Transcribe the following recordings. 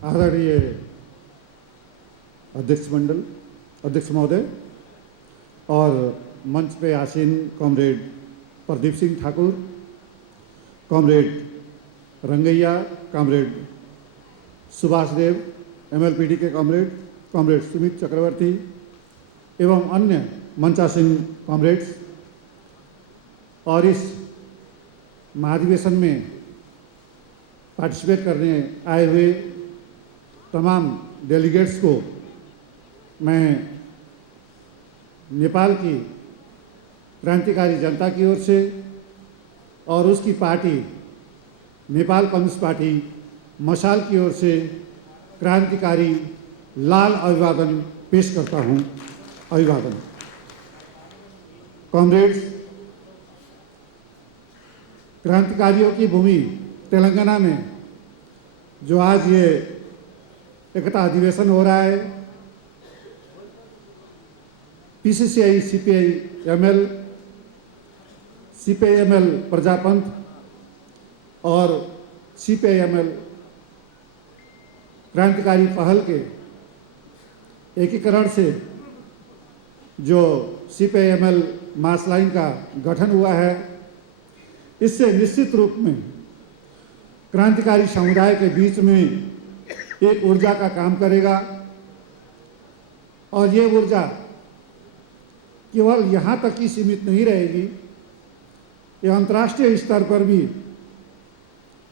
आदरणीय अध्यक्ष महोदय और मंच पे आसीन comrade Pradeep Singh Thakur, comrade Rangaiah, comrade Subhash Dev, MLPD के कॉमरेड सुमित चक्रवर्ती एवं अन्य मंचासीन कॉमरेड्स और इस महाधिवेशन में पार्टिसिपेट करने आए हुए तमाम डेलीगेट्स को मैं नेपाल की क्रांतिकारी जनता की ओर से और उसकी पार्टी नेपाल कम्युनिस्ट पार्टी मशाल की ओर से क्रांतिकारी लाल अभिवादन पेश करता हूं। अभिवादन। कॉमरेड्स, क्रांतिकारियों की भूमि तेलंगाना में जो आज ये एकता अधिवेशन हो रहा है, PCCI CPI-ML प्रजातंत्र और CPI-ML क्रांतिकारी पहल के एकीकरण से जो CPI-ML मास लाइन का गठन हुआ है, इससे निश्चित रूप में क्रांतिकारी समुदाय के बीच में एक ऊर्जा का काम करेगा और ये ऊर्जा केवल यहाँ तक ही सीमित नहीं रहेगी, ये अंतर्राष्ट्रीय स्तर पर भी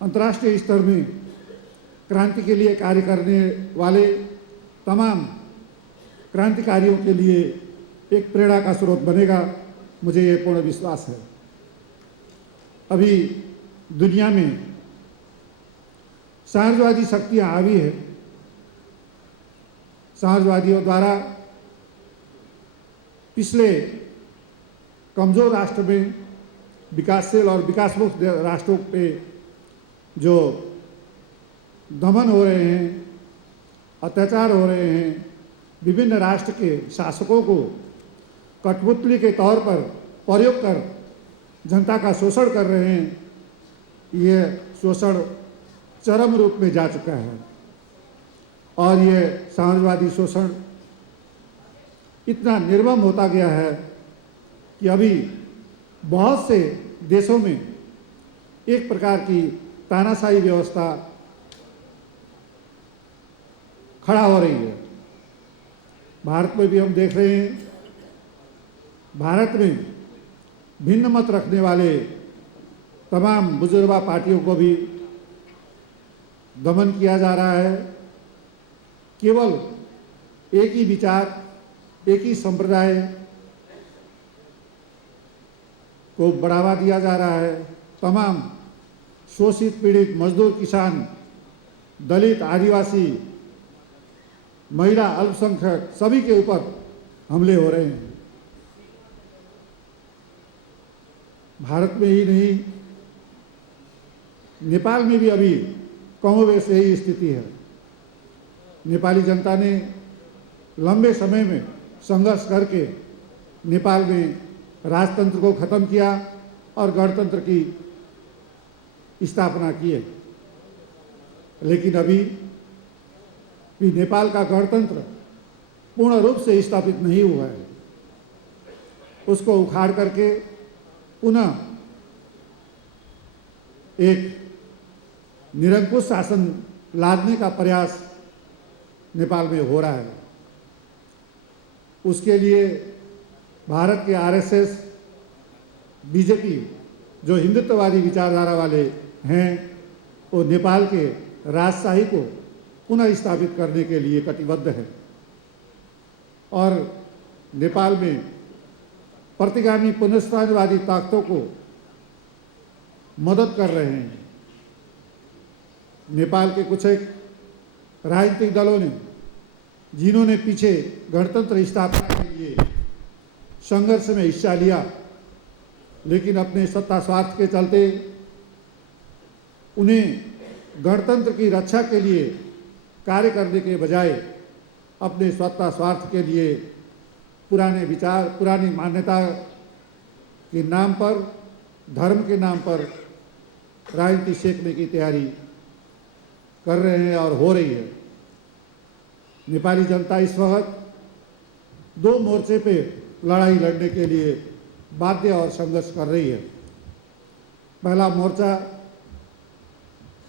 अंतर्राष्ट्रीय स्तर में क्रांति के लिए कार्य करने वाले तमाम क्रांतिकारियों के लिए एक प्रेरणा का स्रोत बनेगा। मुझे ये पूर्ण विश्वास है। अभी दुनिया में समाजवादी शक्तियां हावी है। समाजवादियों द्वारा पिछले कमजोर राष्ट्र में विकासशील और विकासमुख राष्ट्रों पे जो दमन हो रहे हैं, अत्याचार हो रहे हैं, विभिन्न राष्ट्र के शासकों को कठपुतली के तौर पर प्रयोग कर जनता का शोषण कर रहे हैं, ये शोषण चरम रूप में जा चुका है और ये समाजवादी शोषण इतना निर्मम होता गया है कि अभी बहुत से देशों में एक प्रकार की तानाशाही व्यवस्था खड़ा हो रही है। भारत में भी हम देख रहे हैं, भारत में भिन्न मत रखने वाले तमाम बुजुर्गा पार्टियों को भी दमन किया जा रहा है। केवल एक ही विचार, एक ही संप्रदाय को बढ़ावा दिया जा रहा है। तमाम शोषित, पीड़ित, मजदूर, किसान, दलित, आदिवासी, महिला, अल्पसंख्यक सभी के ऊपर हमले हो रहे हैं। भारत में ही नहीं, नेपाल में भी अभी कमोबेश यही स्थिति है। नेपाली जनता ने लंबे समय में संघर्ष करके नेपाल में राजतंत्र को खत्म किया और गणतंत्र की स्थापना की है। लेकिन अभी भी नेपाल का गणतंत्र पूर्ण रूप से स्थापित नहीं हुआ है। उसको उखाड़ करके पुनः एक निरंकुश शासन लादने का प्रयास नेपाल में हो रहा है। उसके लिए भारत के RSS, BJP जो हिंदुत्ववादी विचारधारा वाले हैं, वो नेपाल के राजशाही को पुनः स्थापित करने के लिए कटिबद्ध है और नेपाल में प्रतिगामी पुनर्स्थापनावादी ताकतों को मदद कर रहे हैं। नेपाल के कुछ एक राजनीतिक दलों ने, जिन्होंने पीछे गणतंत्र स्थापना के लिए संघर्ष में हिस्सा लिया, लेकिन अपने सत्ता स्वार्थ के चलते उन्हें गणतंत्र की रक्षा के लिए कार्य करने के बजाय अपने सत्ता स्वार्थ के लिए पुराने विचार, पुरानी मान्यता के नाम पर, धर्म के नाम पर राजनीति सेकने की तैयारी कर रहे हैं और हो रही है। नेपाली जनता इस वक्त दो मोर्चे पे लड़ाई लड़ने के लिए बाध्य और संघर्ष कर रही है। पहला मोर्चा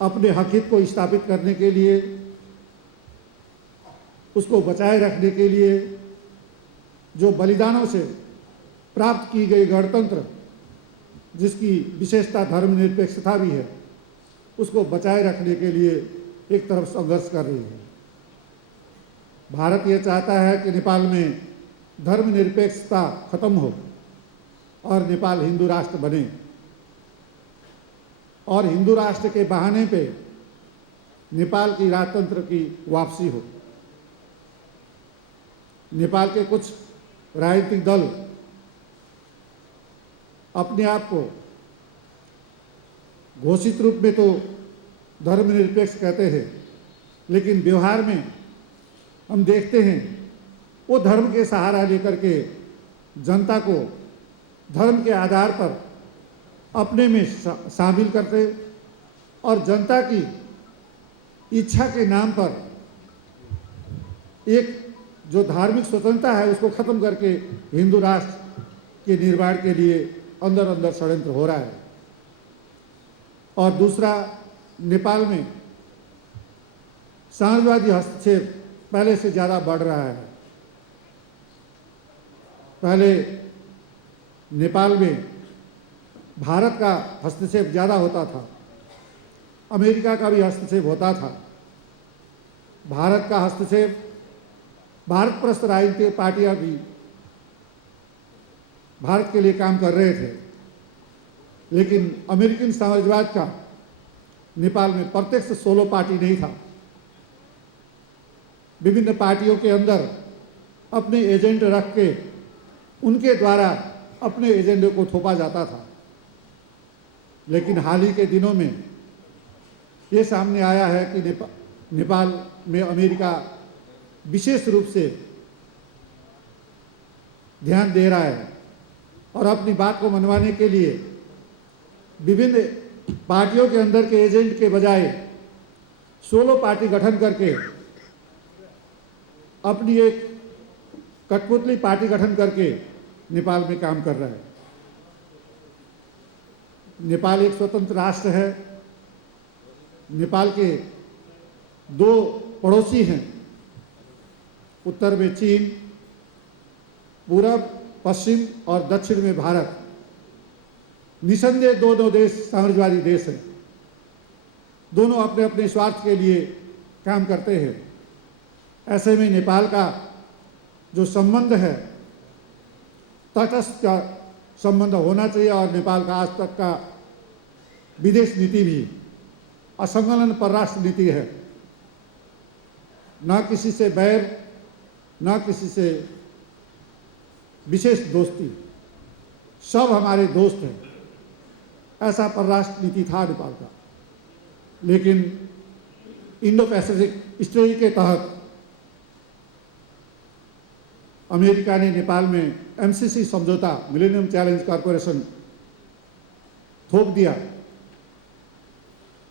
अपने हक हित को स्थापित करने के लिए, उसको बचाए रखने के लिए, जो बलिदानों से प्राप्त की गई गणतंत्र जिसकी विशेषता धर्मनिरपेक्षता भी है, उसको बचाए रखने के लिए एक तरफ संघर्ष कर रही है। भारत ये चाहता है कि नेपाल में धर्मनिरपेक्षता खत्म हो और नेपाल हिंदू राष्ट्र बने, और हिंदू राष्ट्र के बहाने पे नेपाल की राजतंत्र की वापसी हो। नेपाल के कुछ राजनीतिक दल अपने आप को घोषित रूप में तो धर्मनिरपेक्ष कहते हैं, लेकिन व्यवहार में हम देखते हैं वो धर्म के सहारा लेकर के जनता को धर्म के आधार पर अपने में शामिल करते और जनता की इच्छा के नाम पर एक जो धार्मिक स्वतंत्रता है उसको खत्म करके हिंदू राष्ट्र के निर्माण के लिए अंदर अंदर षड्यंत्र हो रहा है। और दूसरा, नेपाल में समाजवादी हस्तक्षेप पहले से ज़्यादा बढ़ रहा है। पहले नेपाल में भारत का हस्तक्षेप ज़्यादा होता था, अमेरिका का भी हस्तक्षेप होता था। भारत का हस्तक्षेप, भारत परस्त राजनीतिक पार्टियां भी भारत के लिए काम कर रहे थे, लेकिन अमेरिकन समाजवाद का नेपाल में प्रत्यक्ष सोलो पार्टी नहीं था। विभिन्न पार्टियों के अंदर अपने एजेंट रख के उनके द्वारा अपने एजेंडे को थोपा जाता था। लेकिन हाल ही के दिनों में ये सामने आया है कि नेपाल में अमेरिका विशेष रूप से ध्यान दे रहा है और अपनी बात को मनवाने के लिए विभिन्न पार्टियों के अंदर के एजेंट के बजाय सोलो पार्टी गठन करके अपनी एक कठपुतली पार्टी गठन करके नेपाल में काम कर रहा है। नेपाल एक स्वतंत्र राष्ट्र है। नेपाल के दो पड़ोसी हैं, उत्तर में चीन, पूरब, पश्चिम और दक्षिण में भारत। निसंदेह दोनों देश साम्राज्यवादी देश हैं। दोनों अपने अपने स्वार्थ के लिए काम करते हैं। ऐसे में नेपाल का जो संबंध है तटस्थ का संबंध होना चाहिए, और नेपाल का आज तक का विदेश नीति भी असंलग्न परराष्ट्र नीति है। न किसी से बैर, न किसी से विशेष दोस्ती, सब हमारे दोस्त हैं, ऐसा परराष्ट्र नीति था नेपाल का। लेकिन इंडो पैसिफिक स्ट्रेटजी के तहत अमेरिका ने नेपाल में एमसीसी समझौता, मिलेनियम चैलेंज कॉरपोरेशन थोप दिया,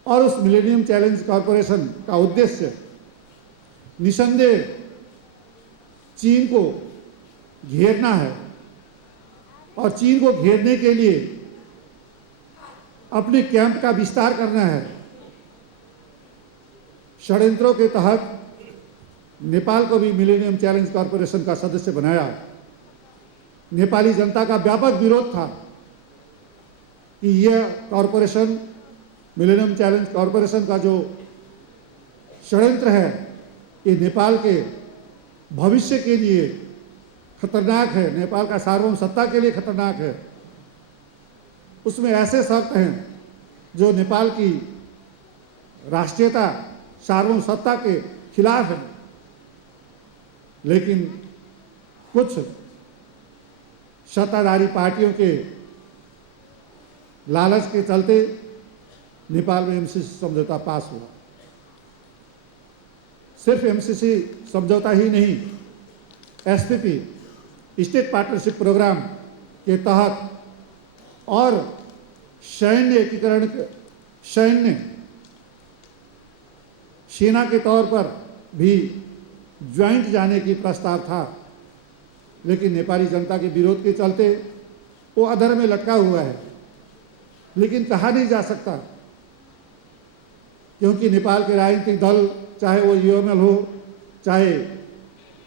और उस मिलेनियम चैलेंज कॉरपोरेशन का उद्देश्य निसंदेह चीन को घेरना है, और चीन को घेरने के लिए अपने कैंप का विस्तार करना है। षड्यंत्रों के तहत नेपाल को भी मिलेनियम चैलेंज कॉरपोरेशन का सदस्य बनाया। नेपाली जनता का व्यापक विरोध था कि यह कॉरपोरेशन, मिलेनियम चैलेंज कॉरपोरेशन का जो षड्यंत्र है, ये नेपाल के भविष्य के लिए खतरनाक है, नेपाल का सार्वभौम सत्ता के लिए खतरनाक है। उसमें ऐसे शर्त हैं जो नेपाल की राष्ट्रीयता, सार्वभौम सत्ता के खिलाफ है। लेकिन कुछ सत्ताधारी पार्टियों के लालच के चलते नेपाल में एमसीसी समझौता पास हुआ। सिर्फ एमसीसी समझौता ही नहीं, एसपीपी, स्टेट पार्टनरशिप प्रोग्राम के तहत और सैन्य एकीकरण, सैन्य सेना के तौर पर भी ज्वाइंट जाने की प्रस्ताव था, लेकिन नेपाली जनता के विरोध के चलते वो अधर में लटका हुआ है। लेकिन कहा नहीं जा सकता, क्योंकि नेपाल के राजनीतिक दल, चाहे वो यूएमएल हो, चाहे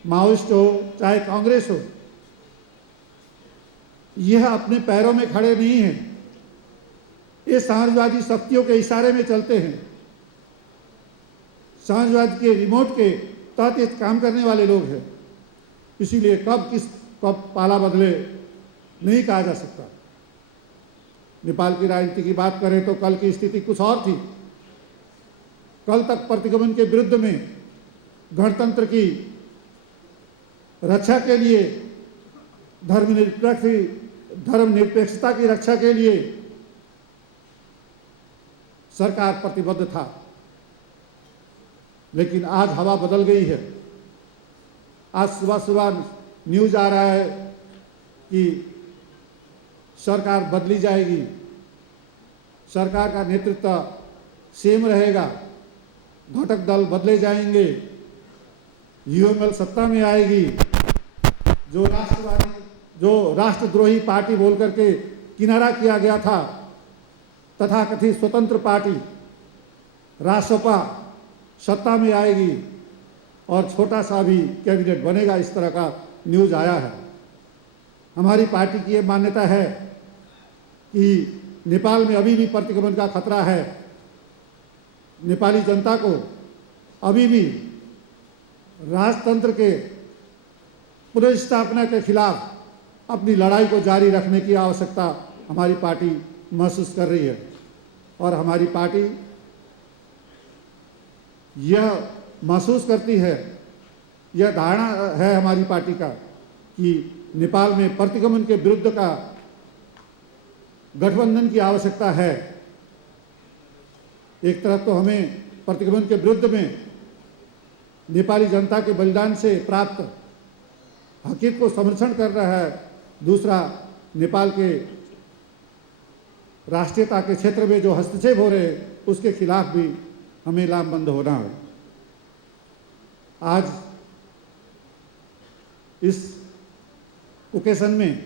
माओइस्ट हो, चाहे कांग्रेस हो, यह अपने पैरों में खड़े नहीं हैं। ये समाजवादी शक्तियों के इशारे में चलते हैं। समाजवाद के रिमोट के तहत ये काम करने वाले लोग हैं। इसीलिए कब पाला बदले नहीं कहा जा सकता। नेपाल की राजनीति की बात करें तो कल की स्थिति कुछ और थी। कल तक प्रतिगमन के विरुद्ध में गणतंत्र की रक्षा के लिए, धर्मनिरपेक्षता की रक्षा के लिए सरकार प्रतिबद्ध था। लेकिन आज हवा बदल गई है। आज सुबह सुबह न्यूज आ रहा है कि सरकार बदली जाएगी, सरकार का नेतृत्व सेम रहेगा, घटक दल बदले जाएंगे, यूएमएल सत्ता में आएगी। जो राष्ट्रद्रोही पार्टी बोल करके किनारा किया गया था, तथाकथित स्वतंत्र पार्टी रासपा सत्ता में आएगी और छोटा सा भी कैबिनेट बनेगा, इस तरह का न्यूज आया है। हमारी पार्टी की ये मान्यता है कि नेपाल में अभी भी प्रतिगमन का खतरा है। नेपाली जनता को अभी भी राजतंत्र के पुनर्स्थापना के खिलाफ अपनी लड़ाई को जारी रखने की आवश्यकता हमारी पार्टी महसूस कर रही है। और हमारी पार्टी यह महसूस करती है, यह धारणा है हमारी पार्टी का कि नेपाल में प्रतिगमन के विरुद्ध का गठबंधन की आवश्यकता है। एक तरफ तो हमें प्रतिगमन के विरुद्ध में नेपाली जनता के बलिदान से प्राप्त हकीकत को संरक्षण कर रहा है, दूसरा नेपाल के राष्ट्रीयता के क्षेत्र में जो हस्तक्षेप हो रहे हैं उसके खिलाफ भी हमें लामबंद होना है। आज इस ओकेशन में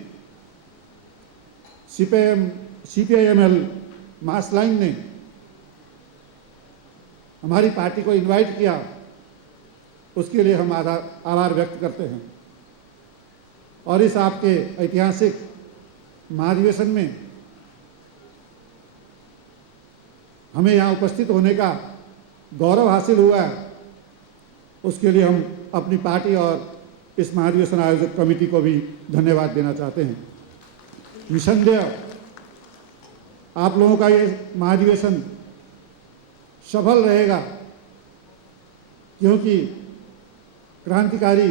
सीपीआईएमएल मास लाइन ने हमारी पार्टी को इनवाइट किया, उसके लिए हम आभार व्यक्त करते हैं। और इस आपके ऐतिहासिक महाधिवेशन में हमें यहाँ उपस्थित होने का गौरव हासिल हुआ है, उसके लिए हम अपनी पार्टी और इस महाधिवेशन आयोजक कमेटी को भी धन्यवाद देना चाहते हैं। निसंदेह आप लोगों का ये महाधिवेशन सफल रहेगा, क्योंकि क्रांतिकारी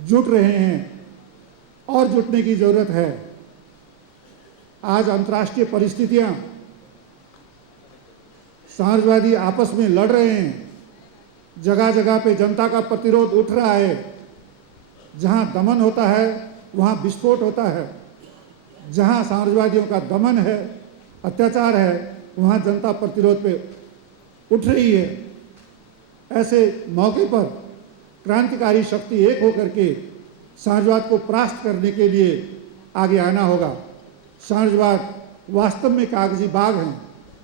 जुट रहे हैं और जुटने की जरूरत है। आज अंतर्राष्ट्रीय परिस्थितियां, समाजवादी आपस में लड़ रहे हैं, जगह जगह पे जनता का प्रतिरोध उठ रहा है। जहां दमन होता है वहां विस्फोट होता है, जहां समाजवादियों का दमन है, अत्याचार है, वहां जनता प्रतिरोध पे उठ रही है। ऐसे मौके पर क्रांतिकारी शक्ति एक होकर के समाजवाद को परास्त करने के लिए आगे आना होगा। समाजवाद वास्तव में कागजी बाग हैं,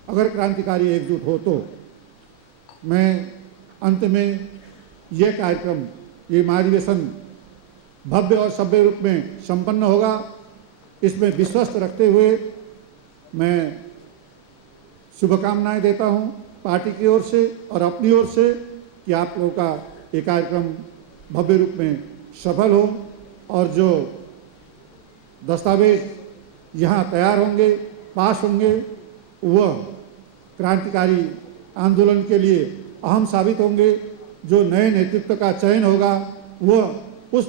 अगर क्रांतिकारी एकजुट हो तो। मैं अंत में यह कार्यक्रम, ये महाधिवेशन भव्य और सभ्य रूप में संपन्न होगा, इसमें विश्वास रखते हुए मैं शुभकामनाएं देता हूं पार्टी की ओर से और अपनी ओर से कि आप लोगों का ये कार्यक्रम भव्य रूप में सफल हो और जो दस्तावेज यहाँ तैयार होंगे, पास होंगे, वह क्रांतिकारी आंदोलन के लिए अहम साबित होंगे। जो नए नेतृत्व का चयन होगा वह उस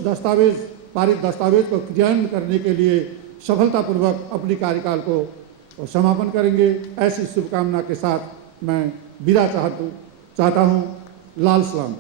पारित दस्तावेज को क्रियान्वयन करने के लिए सफलतापूर्वक अपनी कार्यकाल को समापन करेंगे। ऐसी शुभकामना के साथ मैं विदा चाहता हूँ। लाल सलाम।